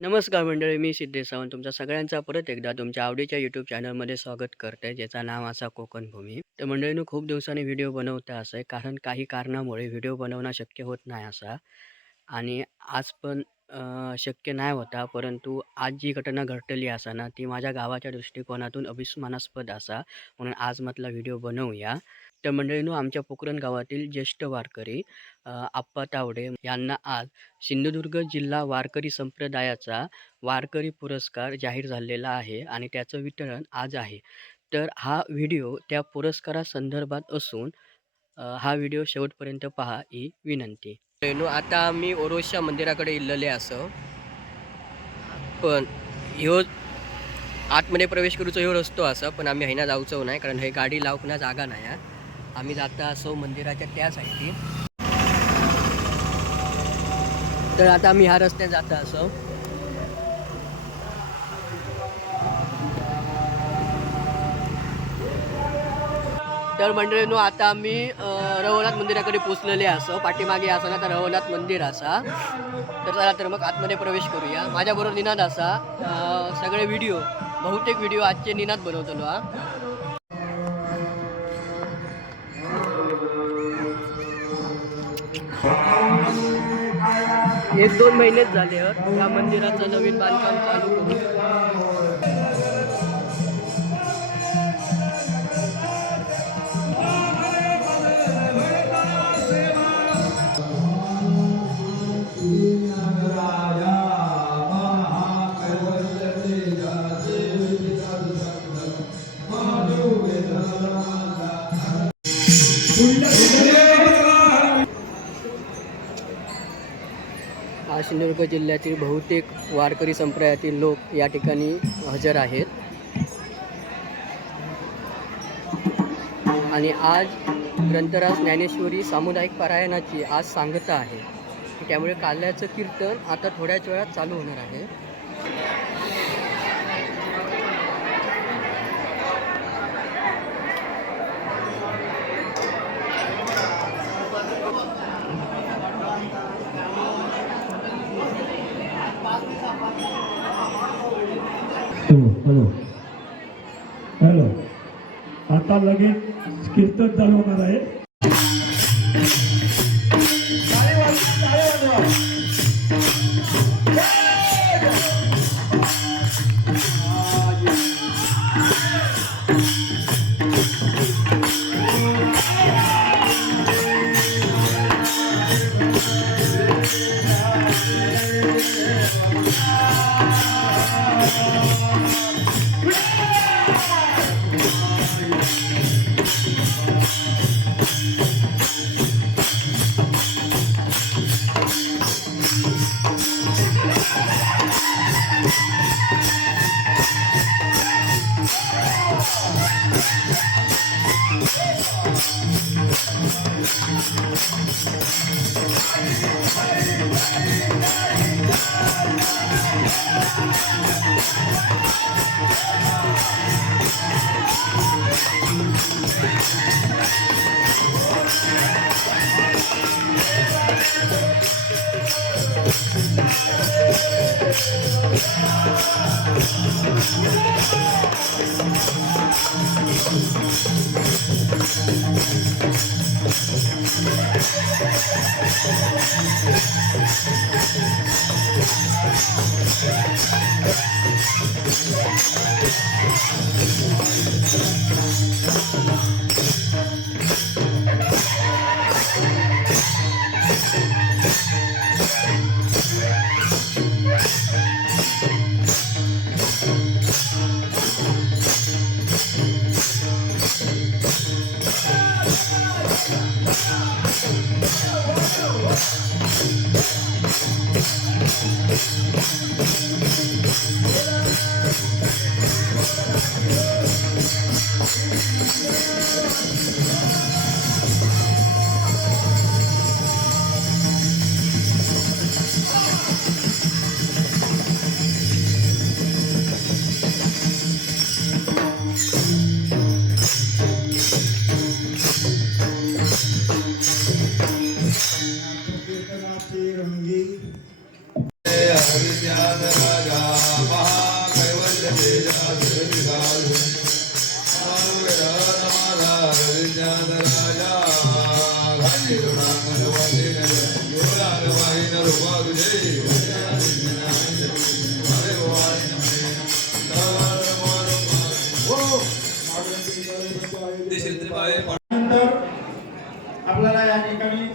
नमस्कार मंडळी, मी सिद्धेश सावंत तुमच्या सगळ्यांचा परत एकदा तुमच्या आवडीच्या यूट्यूब चॅनलमध्ये स्वागत करते, ज्याचं नाव असा कोकण भूमी. तर मंडळींनो, खूप दिवसांनी व्हिडिओ बनवता असं आहे, कारण काही कारणामुळे व्हिडिओ बनवणं शक्य होत नाही असा. आणि आज पण शक्य नाही होता, परंतु आज जी घटना घडलेली असा ना, ती माझ्या गावाच्या दृष्टिकोनातून अभिमानास्पद असा. म्हणून आज म्हटला व्हिडिओ बनवूया. तर मंडळींनो, आमच्या पोखरण गावातील ज्येष्ठ वारकरी आप्पा तावडे यांना आज सिंधुदुर्ग जिल्हा वारकरी संप्रदायाचा वारकरी पुरस्कार जाहीर झालेला आहे आणि त्याचं वितरण आज आहे. तर हा व्हिडिओ त्या पुरस्कारासंदर्भात असून हा व्हिडिओ शेवटपर्यंत पहा ही विनंती. रेणू, आता आम्ही ओरोसच्या मंदिराकडे इल्लले असं, पण ह्यो आतमध्ये प्रवेश करूचो ह्यो रस्तो असा, पण आम्ही हैना जाऊचो नाही, कारण हे गाडी लावण्यां जागा नाही हा. आम्ही जाता असो मंदिराच्या त्या साईडनी. तर आता आम्ही ह्या रस्त्याने जाता असो. तर मंडळींनो, आता आम्ही रघुनाथ मंदिराकडे पोचलेले असो. पाठीमागे असा ना तर रघुनाथ मंदिर असा. तर चला तर मग आतमध्ये प्रवेश करूया. माझ्याबरोबर निनाद असा. सगळे व्हिडिओ, बहुतेक व्हिडिओ आजचे निनाद बनवतो हा. 1-2 महिनेच झाले या मंदिराचं नवीन बांधकाम चालू करून. हा सिंधुदुर्ग जिल्ह्यातील बहुतेक वारकरी संप्रदायातील लोक या ठिकाणी हजर आहेत. आणि आज ग्रंथराज ज्ञानेश्वरी सामुदायिक पारायणाची आज सांगता आहे. त्यामुळे काल्याचं कीर्तन आता थोड्याच वेळात चालू होणार आहे. हॅलो हॅलो, आता लगेच कीर्तन चालू होणार आहे. नंतर आपल्याला या ठिकाणी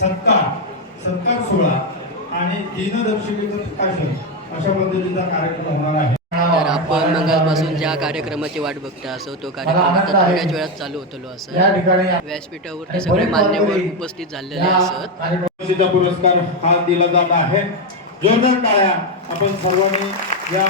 सत्कार सोहळा आणि दिनदर्शिकेचं प्रकाशन अशा पद्धतीचा कार्यक्रम होणार आहे. तर आपण मगापासून ज्या कार्यक्रमाची वाट बघता असो तो कार्यक्रम आता थोड्याच वेळात चालू होतो असं. या ठिकाणी व्यासपीठावरती सगळे मान्यवर उपस्थित झालेले असत. कार्यक्रमाचा पुरस्कार हा दिला जात आहे. जोरदार टाळ्या आपण सर्वांनी या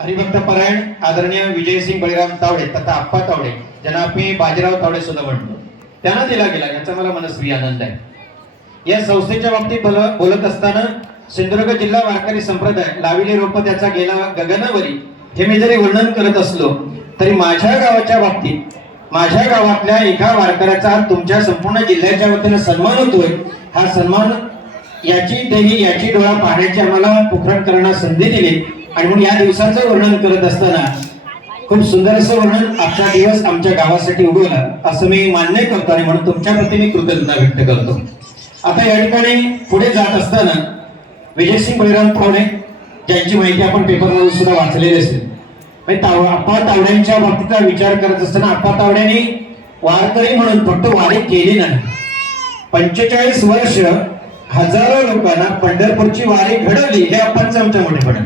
हरिभक्त परायण आदरणीय विजयसिंग बळीराम तावडे तथा आप्पा तावडे ज्यांना मी बाजीराव तावडे सुद्धा म्हणतो त्यांना दिला गेला याचा मला मनस्वी आनंद आहे. या संस्थेच्या बाबतीत बोलत असताना सिंधुदुर्ग जिल्हा वारकरी संप्रदाय लाविले रोप त्याचा गेला गगनवरी हे मी जरी वर्णन करत असलो तरी माझ्या गावाच्या बाबतीत माझ्या गावातल्या एका वारकऱ्याचा तुमच्या संपूर्ण जिल्ह्याच्या वतीने सन्मान होतोय. हा सन्मान याची देही याची डोळा पाहण्याची आम्हाला पोखरण करण्यास संधी दिली आणि म्हणून या दिवसाचं वर्णन करत असताना खूप सुंदर असं वर्णन आजचा दिवस आमच्या गावासाठी उगवला असं मी मान्य करतो आणि म्हणून तुमच्या प्रती मी कृतज्ञता व्यक्त करतो. आता या ठिकाणी पुढे जात असताना विजयसिंग बळीराम तावडे ज्यांची माहिती आपण पेपरमध्ये सुद्धा वाचलेली असेल. आप्पा तावड्यांच्या बाबतीचा विचार करत असताना आप्पा तावड्यांनी वारकरी म्हणून फक्त वारी केली नाही, 45 वर्ष हजारो लोकांना पंढरपूरची वारी घडवली हे आप्पांचं आमच्या मोठेपण आहे.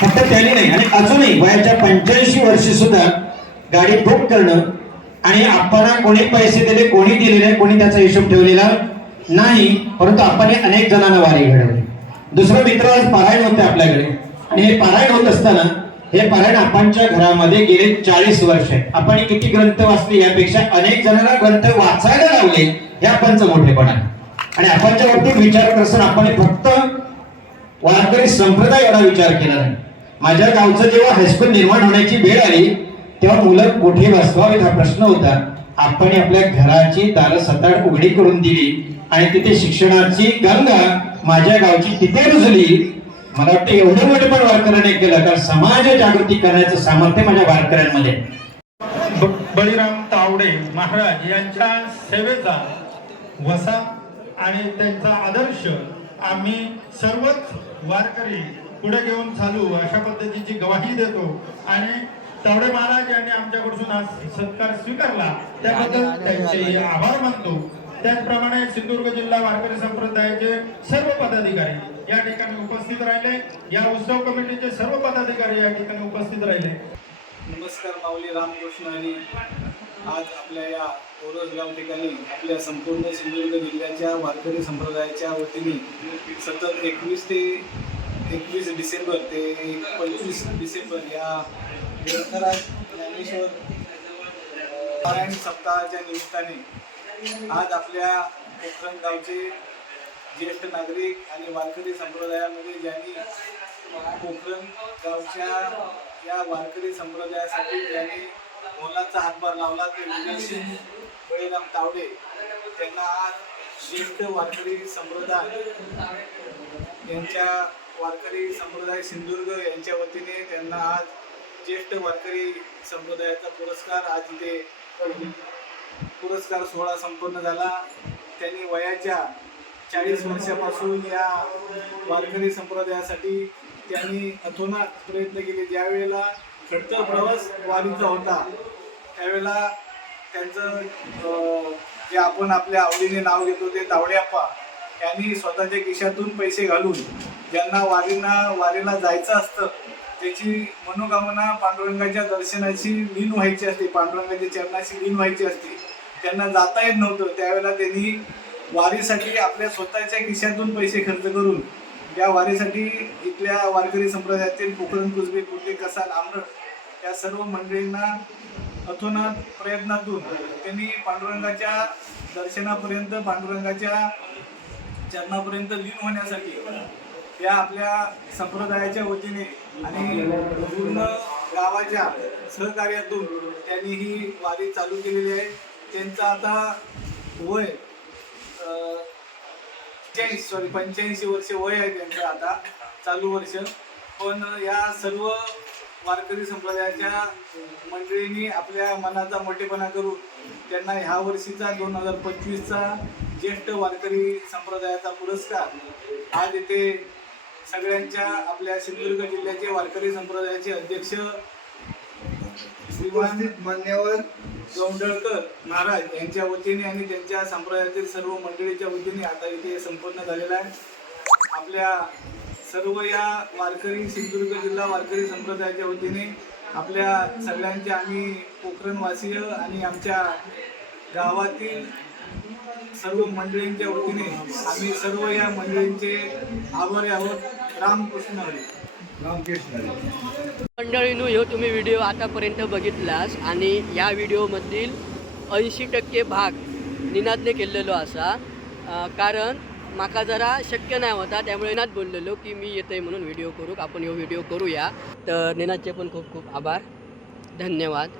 फक्त त्यांनी नाही आणि अजूनही वयाच्या 85 वर्षी सुद्धा गाडी बुक करणं आणि आप्पांना कोणी पैसे दिले कोणी दिले नाही कोणी त्याचा हिशोब ठेवलेला नाही, परंतु आप्पांनी अनेक जणांना वारी घडवली. दुसरं मित्र आज पारायण होते आपल्याकडे आणि हे पारायण होत असताना हे पारायण आपांच्या घरामध्ये गेले 40 वर्ष आहे. आपण किती ग्रंथ वाचले यापेक्षा अनेक जणांना ग्रंथ वाचायला लावले हे आपांचं मोठेपण आहे. आणि आपांच्या बाबतीत विचार करत असताना आपण फक्त वारकरी संप्रदाय एवढा विचार केला नाही. माझ्या गावचं जेव्हा हायस्कूल निर्माण होण्याची वेळ आली तेव्हा मुलं कुठे बसवावेत हा प्रश्न होता. आपण आपल्या घराची दारं सताड उघडी करून दिली आणि तिथे शिक्षणाची गंगा माझ्या गावची तिथे रुजली. मला वाटतं एवढं मोठे पण वारकऱ्याने केलं कारण समाज जागृती करण्याचं सामर्थ्य माझ्या वारकऱ्यांमध्ये. बळीराम तावडे महाराज यांच्या सेवेचा वसा आणि त्यांचा आदर्श आम्ही सर्वच वारकरी पुढे घेऊन चालू अशा पद्धतीची गवाही देतो आणि तावडे महाराज यांनी आमच्याकडून आज सत्कार स्वीकारला त्याबद्दल त्यांचे आभार मानतो. त्याचप्रमाणे सिंधुदुर्ग जिल्हा वारकरी संप्रदायाचे सर्व पदाधिकारी या ठिकाणी उपस्थित राहिले. या उत्सव कमिटीचे सर्व पदाधिकारी या ठिकाणी उपस्थित राहिले. नमस्कार माऊली रामकृष्ण हरी. आज आपल्या या ओरोस गाव ठिकाणी आपल्या संपूर्ण सिंधुदुर्ग जिल्ह्याच्या वारकरी संप्रदायाच्या वतीने सतत 21 डिसेंबर ते 25 डिसेंबर या ग्रंथराज ज्ञानेश्वर पारायण सप्ताहाच्या निमित्ताने आज आपल्या पोखरण गावचे ज्येष्ठ नागरिक आणि वारकरी संप्रदायामध्ये ज्यांनी पोखरण गावच्या या वारकरी संप्रदायासाठी ज्यांनी मोलाचा हातभार लावला ते विजयसिंग बळीराम तावडे त्यांना आज ज्येष्ठ वारकरी संप्रदाय यांच्या वारकरी संप्रदाय सिंधुदुर्ग यांच्या वतीने त्यांना आज ज्येष्ठ वारकरी संप्रदायाचा पुरस्कार आज इथे पुरस्कार सोहळा संपन्न झाला. त्यांनी वयाच्या 40 वर्षापासून या वारकरी संप्रदायासाठी त्यांनी अतोनात प्रयत्न केले. ज्यावेळेला खडतर प्रवास वारीचा होता त्यावेळेला त्यांचं जे आपण आपल्या आवडीने नाव घेतो ते तावडे आप्पा यांनी स्वतःच्या खिशातून पैसे घालून ज्यांना वारीला जायचं असतं त्याची मनोकामना पांडुरंगाच्या दर्शनाची लीन व्हायची असते, पांडुरंगाच्या चरणाची लीन व्हायची असते, त्यांना जाता येत नव्हतं, त्यावेळेला त्यांनी वारीसाठी आपल्या स्वतःच्या खिशातून पैसे खर्च करून या वारीसाठी इथल्या वारकरी संप्रदायातील पोखरण, कुजबे, कुर्ले, कसाल, आमरड या सर्व मंडळींना अथोनात प्रयत्नातून त्यांनी पांडुरंगाच्या दर्शनापर्यंत, पांडुरंगाच्या चरणापर्यंत लीन होण्यासाठी या आपल्या संप्रदायाच्या वतीने आणि पूर्ण गावाच्या सहकार्यातून त्यांनी ही वारी चालू केलेली आहे. त्यांचं आता वय 85 वर्ष वय आहे त्यांचं आता चालू वर्ष. पण या सर्व वारकरी संप्रदायाच्या मंडळींनी आपल्या मनाचा मोठेपणा करून त्यांना ह्या वर्षीचा 2025चा ज्येष्ठ वारकरी संप्रदायाचा पुरस्कार आज येथे सगळ्यांच्या आपल्या सिंधुदुर्ग जिल्ह्याचे वारकरी संप्रदायाचे अध्यक्ष श्रीमान मान्यवर गौंडळकर महाराज यांच्या वतीने आणि त्यांच्या संप्रदायातील सर्व मंडळीच्या वतीने आता इथे संपन्न झालेला आहे. आपल्या सर्व या वारकरी सिंधुदुर्ग जिल्हा वारकरी संप्रदायाच्या वतीने आपल्या सगळ्यांच्या आम्ही पोखरणवासीय आणि आमच्या गावातील सर्व मंडळींच्या वतीने आम्ही सर्व या मंडळींचे आभारी आहोत. रामकृष्ण हरी. मंडळींनो, ह्यो तुम्ही व्हिडिओ आतापर्यंत बघितलास आणि या व्हिडिओमधील 80% भाग निनादने केलेलो असा. कारण माका जरा शक्य नाही होता, त्यामुळे निनाद बोललेलो की मी येतोय म्हणून व्हिडिओ करू, आपण ह्यो व्हिडिओ करूया. तर निनादचे पण खूप खूप आभार, धन्यवाद.